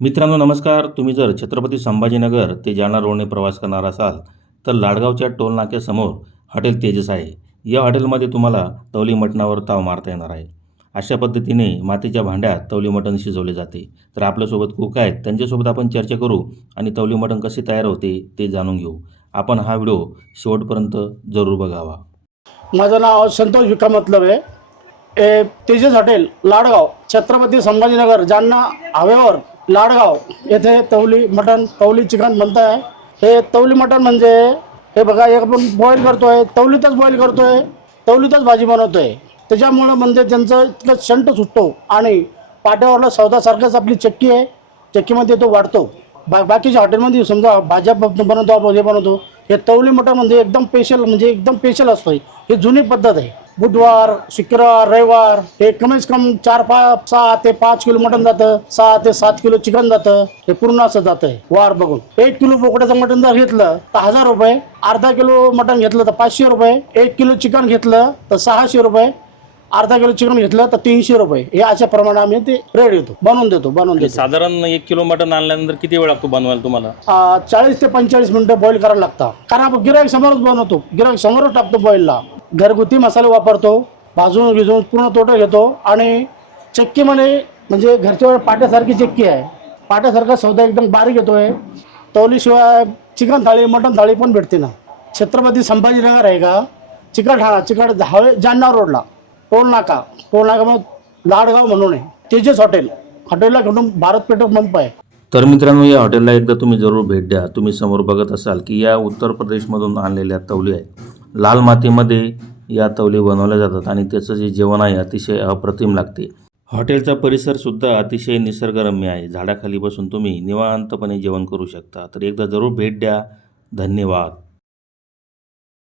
मित्रांनो नमस्कार. तुम्ही जर छत्रपती संभाजीनगर ते जालना रोडने प्रवास करणार असाल तर लाडगावच्या टोल नाक्यासमोर हॉटेल तेजस आहे. या हॉटेलमध्ये तुम्हाला तवली मटणावर ताव मारता येणार आहे. अशा पद्धतीने मातीच्या भांड्यात तवली मटण शिजवले जाते. तर आपल्यासोबत कुक आहेत त्यांच्यासोबत आपण चर्चा करू आणि तवली मटण कसे तयार होते ते जाणून घेऊ. आपण हा व्हिडिओ शेवटपर्यंत जरूर बघावा. माझं नाव संतोष सुकामतलव आहे. ए तेजस हॉटेल लाडगाव छत्रपती संभाजीनगर जालना हवेवर लाडगाव येथे तवली मटण तवली चिकन बनतं आहे हे तवली मटण म्हणजे हे बघा एक आपण बॉईल करतो आहे तवलीतच बॉईल करतो आहे तवलीतच भाजी बनवतो आहे त्याच्यामुळं म्हणजे त्यांचं इतकं शंट सुटतो आणि पाट्यावरला सौदासारखंच आपली चक्की आहे. चक्कीमध्ये तो वाढतो. बा बाकीच्या हॉटेलमध्ये समजा भाज्या बनवतो आपण हे बनवतो. हे तवली मटण म्हणजे एकदम स्पेशल म्हणजे एकदम स्पेशल असतो ही जुनी पद्धत आहे. बुधवार शुक्रवार रविवार हे कमीत कम चार पाच सहा ते पाच किलो मटण जातं. सहा ते सात किलो चिकन जातं. हे पूर्ण असं जातं वार बघून. एक किलो बोकड्याचं मटण जर घेतलं तर हजार रुपये. अर्धा किलो मटण घेतलं तर पाचशे रुपये. एक किलो चिकन घेतलं तर सहाशे रुपये. अर्धा किलो चिकन घेतलं तर तीनशे रुपये. हे अशा प्रमाणे आम्ही ते रेट देतो बनवून देतो बनवून देतो. साधारण एक किलो मटण आणल्यानंतर किती वेळ लागतो बनवायला तुम्हाला? चाळीस ते पंचेचाळीस मिनटं बॉईल करायला लागतात कारण आपण गिराईक समोरच बनवतो. गिराईक समोरच टाकतो बॉईलला घरगुती मसाले वापरतो भाजून भिजून पूर्ण तोटं घेतो आणि चक्कीमध्ये म्हणजे घरच्या पाट्यासारखी चक्की आहे. पाट्यासारखा सौदा एकदम बारीक आहे तवलीशिवाय चिकन थाळी मटण थाळी पण भेटते ना. छत्रपती संभाजीनगर आहे का? चिकट चिकट हवे जालना रोडला. टोल नाका टोल नाका मग लाडगाव म्हणून आहे. तेजस हॉटेल. हॉटेलला घेऊन भारत पेट्रोल पंप आहे. तर मित्रांनो या हॉटेलला एकदा तुम्ही जरूर भेट द्या. तुम्ही समोर बघत असाल की या उत्तर प्रदेशमधून आणलेल्या तवली आहे लाल मातीमध्ये या तवली बनवल्या जातात आणि त्याचं जे जेवण आहे अतिशय अप्रतिम लागते. हॉटेलचा परिसर सुद्धा अतिशय निसर्गरम्य आहे. झाडाखाली बसून तुम्ही निवांतपणे जेवण करू शकता. तर एकदा जरूर भेट द्या. धन्यवाद.